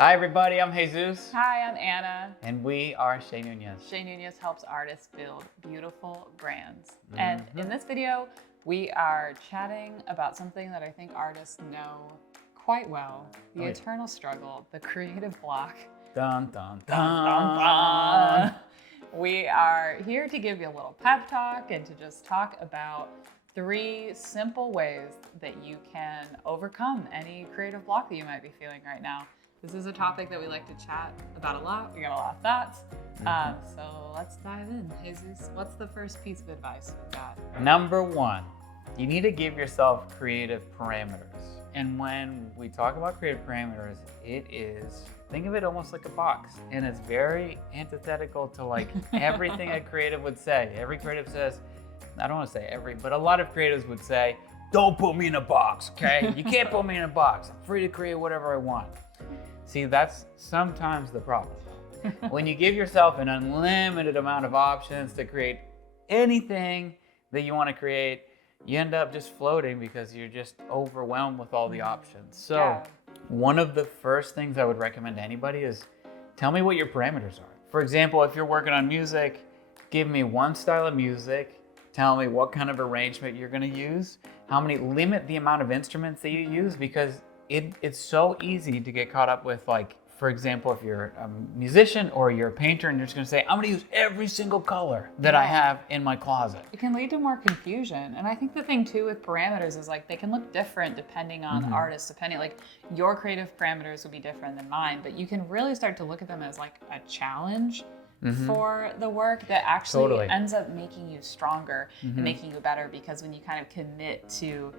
Hi, everybody. I'm Jesus. Hi, I'm Anna. And we are Shea Nunez. Shea Nunez helps artists build beautiful brands. And in this video, we are chatting about something that I think artists know quite well, the eternal struggle, the creative block. Dun, dun, dun. Dun, dun, dun. We are here to give you a little pep talk and to just talk about 3 simple ways that you can overcome any creative block that you might be feeling right now. This is a topic that we like to chat about a lot. We got a lot of thoughts. So let's dive in. Jesus, what's the first piece of advice we've got? Number 1, you need to give yourself creative parameters. And when we talk about creative parameters, think of it almost like a box. And it's very antithetical to like everything a creative would say. Every creative says, I don't want to say every, but a lot of creatives would say, don't put me in a box, okay? You can't put me in a box. I'm free to create whatever I want. See, that's sometimes the problem. When you give yourself an unlimited amount of options to create anything that you want to create, you end up just floating because you're just overwhelmed with all the options. So one of the first things I would recommend to anybody is tell me what your parameters are. For example, if you're working on music, give me one style of music, tell me what kind of arrangement you're going to use, limit the amount of instruments that you use, because it's so easy to get caught up with, like, for example, if you're a musician or you're a painter and you're just gonna say, I'm gonna use every single color that I have in my closet. It can lead to more confusion. And I think the thing too with parameters is like they can look different depending on the artist, depending, like your creative parameters will be different than mine, but you can really start to look at them as like a challenge for the work that actually ends up making you stronger and making you better, because when you kind of commit to,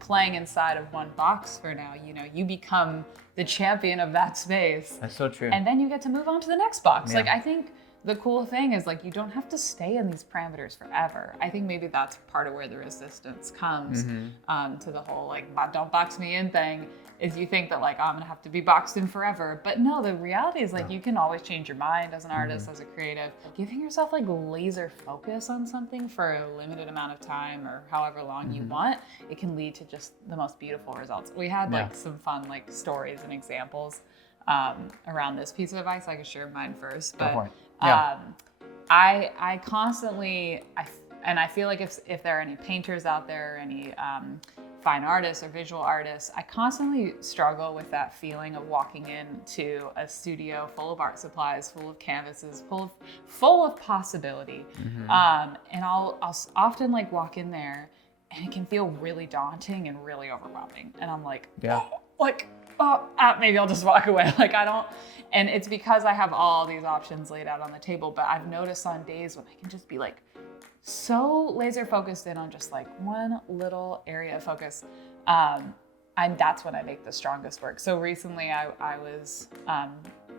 playing inside of one box for now, you become the champion of that space. That's so true. And then you get to move on to the next box. Like, I think the cool thing is like you don't have to stay in these parameters forever. I think maybe that's part of where the resistance comes to the whole like don't box me in thing, is you think that like I'm gonna have to be boxed in forever. But no, the reality is like you can always change your mind as an artist, as a creative. Giving yourself like laser focus on something for a limited amount of time or however long you want, it can lead to just the most beautiful results. We had like some fun like stories and examples around this piece of advice. I could share mine first, but I constantly, I feel like if there are any painters out there, any fine artists or visual artists, I constantly struggle with that feeling of walking into a studio full of art supplies, full of canvases, full of possibility. And I'll often like walk in there and it can feel really daunting and really overwhelming. And I'm like, maybe I'll just walk away. Like and it's because I have all these options laid out on the table, but I've noticed on days when I can just be like so laser focused in on just like one little area of focus, that's when I make the strongest work. So recently I was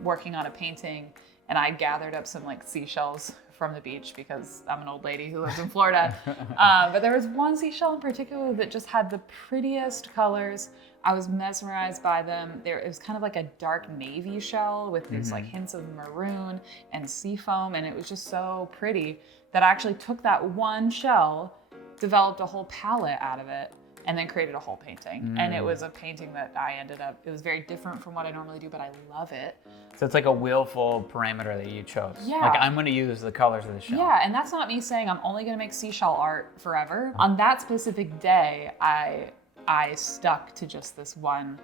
working on a painting and I gathered up some like seashells from the beach because I'm an old lady who lives in Florida. But there was one seashell in particular that just had the prettiest colors. I was mesmerized by them. It was kind of like a dark navy shell with these like hints of maroon and sea foam, and it was just so pretty that I actually took that one shell, developed a whole palette out of it, and then created a whole painting. And it was a painting that it was very different from what I normally do, but I love it. So it's like a willful parameter that you chose. Yeah. Like, I'm going to use the colors of the shell. Yeah, and that's not me saying I'm only going to make seashell art forever. On that specific day, I stuck to just this one,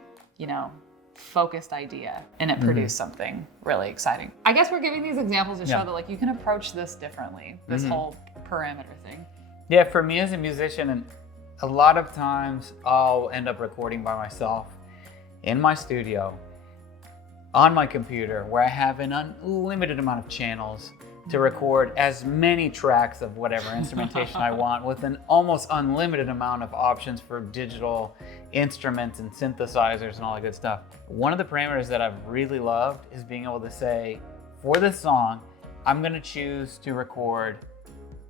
focused idea, and it produced something really exciting. I guess we're giving these examples to show that like you can approach this differently, this whole parameter thing. Yeah, for me as a musician, and a lot of times I'll end up recording by myself in my studio on my computer where I have an unlimited amount of channels to record as many tracks of whatever instrumentation I want, with an almost unlimited amount of options for digital instruments and synthesizers and all that good stuff. One of the parameters that I've really loved is being able to say, for this song, I'm gonna choose to record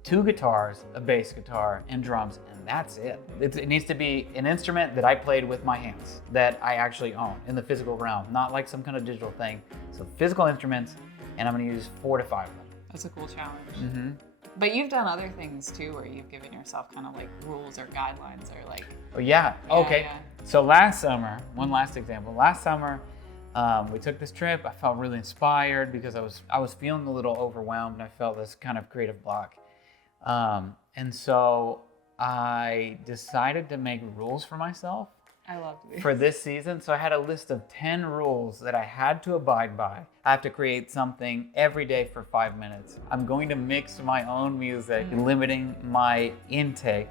2 guitars, a bass guitar, and drums, and that's it. It needs to be an instrument that I played with my hands, that I actually own in the physical realm, not like some kind of digital thing. So physical instruments, and I'm gonna use 4 to 5 of them. That's a cool challenge. But you've done other things too, where you've given yourself kind of like rules or guidelines or like. Oh yeah. Okay. Yeah. So last summer, one last example. Last summer, We took this trip. I felt really inspired because I was feeling a little overwhelmed, and I felt this kind of creative block. And so I decided to make rules for myself I love these. for this season. So I had a list of 10 rules that I had to abide by. I have to create something every day for 5 minutes. I'm going to mix my own music, limiting my intake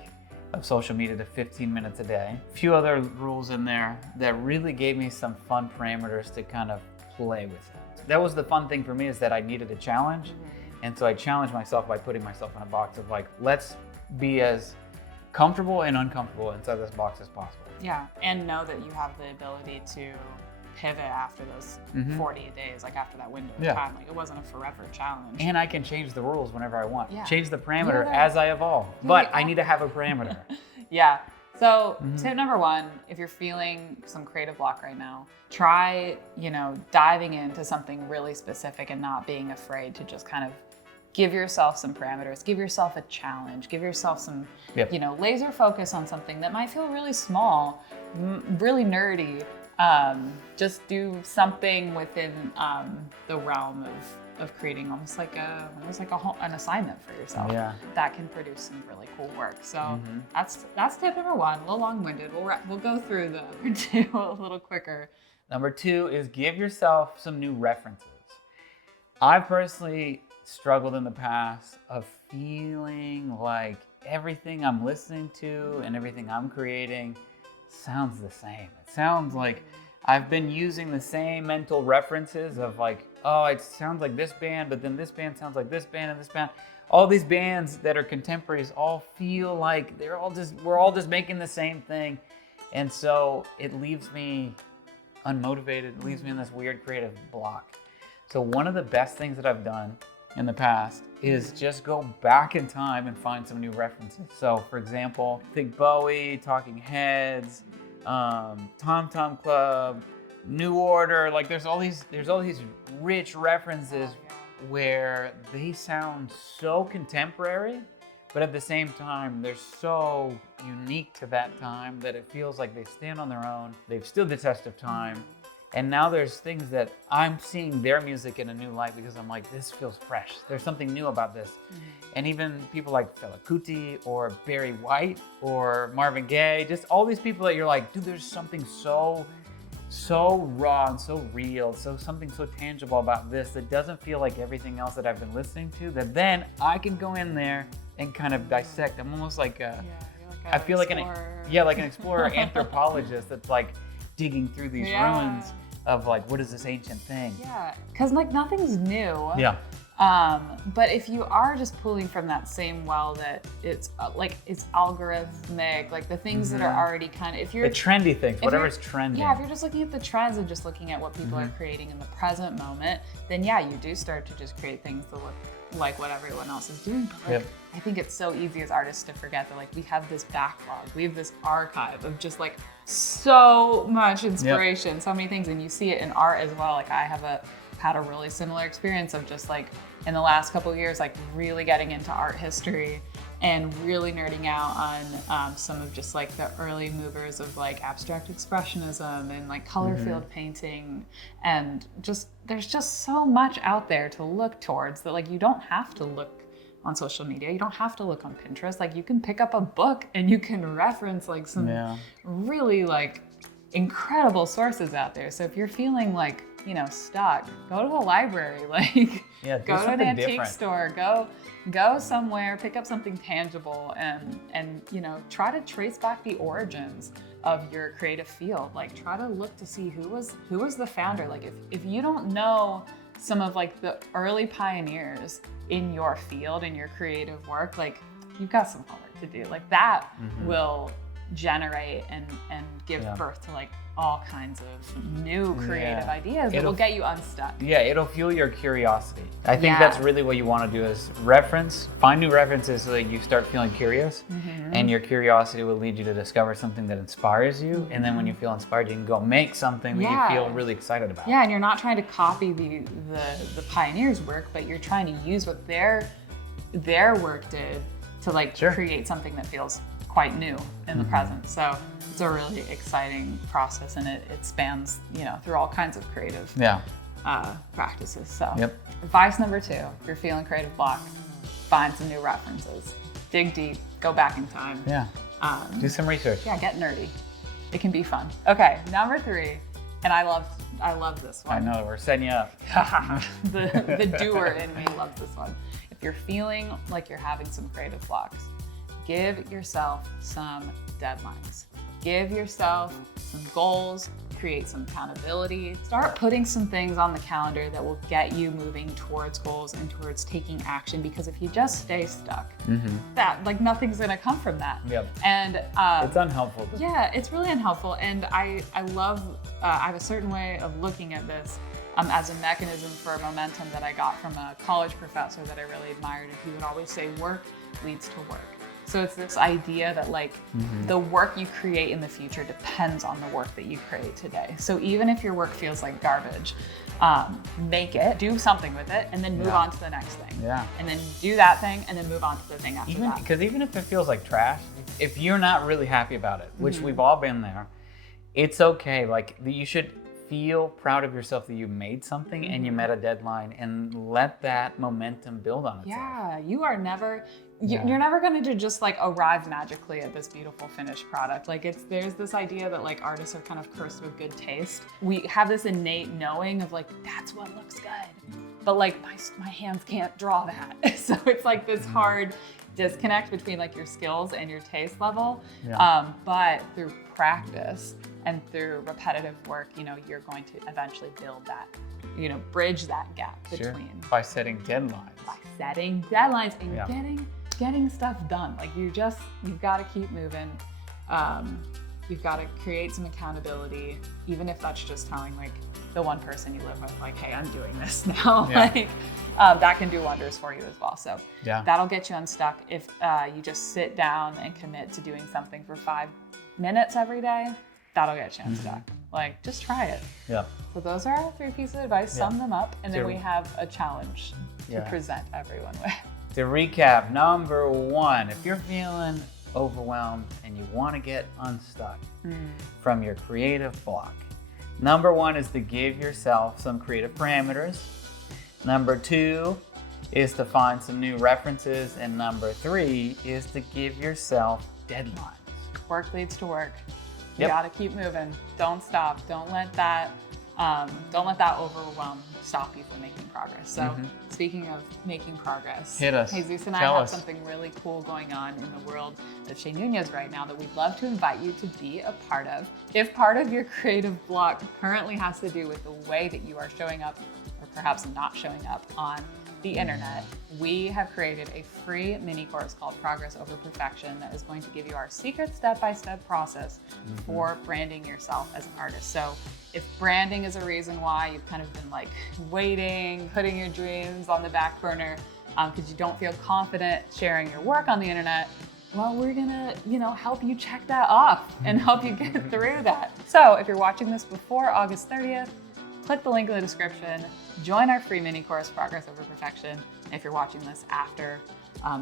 of social media to 15 minutes a day. A few other rules in there that really gave me some fun parameters to kind of play with. That was the fun thing for me, is that I needed a challenge. And so I challenged myself by putting myself in a box of like, let's be as comfortable and uncomfortable inside this box as possible. Yeah, and know that you have the ability to pivot after those 40 days, like after that window of time. Like, it wasn't a forever challenge. And I can change the rules whenever I want. Yeah. Change the parameter Yeah. as I evolve. But I need to have a parameter. Yeah. So tip number one, if you're feeling some creative block right now, try, diving into something really specific and not being afraid to just kind of give yourself some parameters, give yourself a challenge, give yourself some, laser focus on something that might feel really small, really nerdy. Just do something within the realm of creating almost like an assignment for yourself. Yeah. That can produce some really cool work. So that's tip number one. A little long-winded. We'll go through the other two a little quicker. Number two is give yourself some new references. I've personally struggled in the past of feeling like everything I'm listening to and everything I'm creating sounds the same. It sounds like I've been using the same mental references of like, oh, it sounds like this band, but then this band sounds like this band and this band. All these bands that are contemporaries all feel like we're all just making the same thing. And so it leaves me unmotivated. It leaves me in this weird creative block. So one of the best things that I've done in the past is just go back in time and find some new references. So for example, think Bowie, Talking Heads, Tom Tom Club, New Order. Like there's all these rich references where they sound so contemporary, but at the same time, they're so unique to that time that it feels like they stand on their own. They've stood the test of time. And now there's things that I'm seeing their music in a new light because I'm like, this feels fresh. There's something new about this. And even people like Fela Kuti or Barry White or Marvin Gaye, just all these people that you're like, dude, there's something so raw and so real, something so tangible about this that doesn't feel like everything else that I've been listening to, that then I can go in there and kind of dissect. I'm almost like I feel like an explorer anthropologist that's like digging through these ruins of like, what is this ancient thing? Yeah, because like nothing's new. Yeah. But if you are just pulling from that same well that it's algorithmic, like the things that are already kind of, if you're the trendy things, whatever's trending. Yeah, if you're just looking at the trends and just looking at what people are creating in the present moment, then yeah, you do start to just create things that look like what everyone else is doing. But like, I think it's so easy as artists to forget that like we have this backlog, we have this archive of just like so much inspiration, so many things, and you see it in art as well. Like I had a really similar experience of just like in the last couple of years, like really getting into art history and really nerding out on some of just like the early movers of like abstract expressionism and like color field painting, and just there's just so much out there to look towards that like you don't have to look on social media, you don't have to look on Pinterest. Like you can pick up a book and you can reference like some really like incredible sources out there. So if you're feeling like stuck, go to a library, like go to an antique store, go somewhere, pick up something tangible, and try to trace back the origins of your creative field. Like try to look to see who was the founder. Like if you don't know some of like the early pioneers in your field, in your creative work, like you've got some homework to do. Like that will generate and give birth to like all kinds of new creative ideas that will get you unstuck. Yeah, it'll fuel your curiosity. I think that's really what you want to do, is find new references so that you start feeling curious, and your curiosity will lead you to discover something that inspires you, and then when you feel inspired, you can go make something that you feel really excited about. Yeah, and you're not trying to copy the pioneers' work, but you're trying to use what their work did to like create something that feels quite new in the present. So it's a really exciting process, and it spans, through all kinds of creative practices. So advice number 2, if you're feeling creative block, find some new references, dig deep, go back in time. Do some research. Get nerdy. It can be fun. Okay, number 3, and I love this one. I know, we're setting you up. the doer in me loves this one. If you're feeling like you're having some creative blocks, give yourself some deadlines. Give yourself some goals, create some accountability. Start putting some things on the calendar that will get you moving towards goals and towards taking action, because if you just stay stuck, that nothing's gonna come from that. And it's unhelpful. Yeah, it's really unhelpful. And I love, I have a certain way of looking at this as a mechanism for momentum that I got from a college professor that I really admired. And he would always say, work leads to work. So it's this idea that the work you create in the future depends on the work that you create today. So even if your work feels like garbage, make it, do something with it, and then move on to the next thing. And then do that thing, and then move on to the thing after that. Because even if it feels like trash, if you're not really happy about it, which we've all been there, it's okay. You should feel proud of yourself that you made something and you met a deadline, and let that momentum build on itself. Yeah, you are never, you're never going to just arrive magically at this beautiful finished product. There's this idea that artists are kind of cursed with good taste. We have this innate knowing of that's what looks good, but my hands can't draw that. So it's this hard disconnect between your skills and your taste level. But through practice and through repetitive work, you're going to eventually build that, bridge that gap between. By setting deadlines. And getting stuff done. You've got to keep moving. You've got to create some accountability, even if that's just telling the one person you live with, hey, I'm doing this now. That can do wonders for you as well. So that'll get you unstuck. If you just sit down and commit to doing something for 5 minutes every day, that'll get you unstuck. Just try it. So those are our 3 pieces of advice. Sum them up, and then we have a challenge to present everyone with. To recap, number 1, if you're feeling overwhelmed and you want to get unstuck from your creative block, number 1 is to give yourself some creative parameters. Number 2 is to find some new references. And number 3 is to give yourself deadlines. Work leads to work. You gotta keep moving. Don't stop. Don't let that overwhelm stop you from making progress. So speaking of making progress, hit us. Jesus and I have something really cool going on in the world of Chez Nunez right now that we'd love to invite you to be a part of. If part of your creative block currently has to do with the way that you are showing up, or perhaps not showing up on the internet, we have created a free mini course called Progress Over Perfection that is going to give you our secret step-by-step process for branding yourself as an artist. So if branding is a reason why you've kind of been waiting, putting your dreams on the back burner because you don't feel confident sharing your work on the internet, well, we're gonna, help you check that off and help you get through that. So if you're watching this before August 30th, click the link in the description, join our free mini course, Progress Over Perfection. And if you're watching this after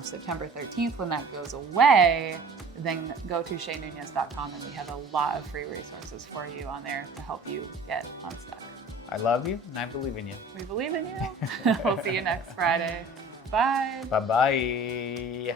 September 13th, when that goes away, then go to cheznunez.com, and we have a lot of free resources for you on there to help you get unstuck. I love you, and I believe in you. We believe in you. We'll see you next Friday. Bye. Bye-bye.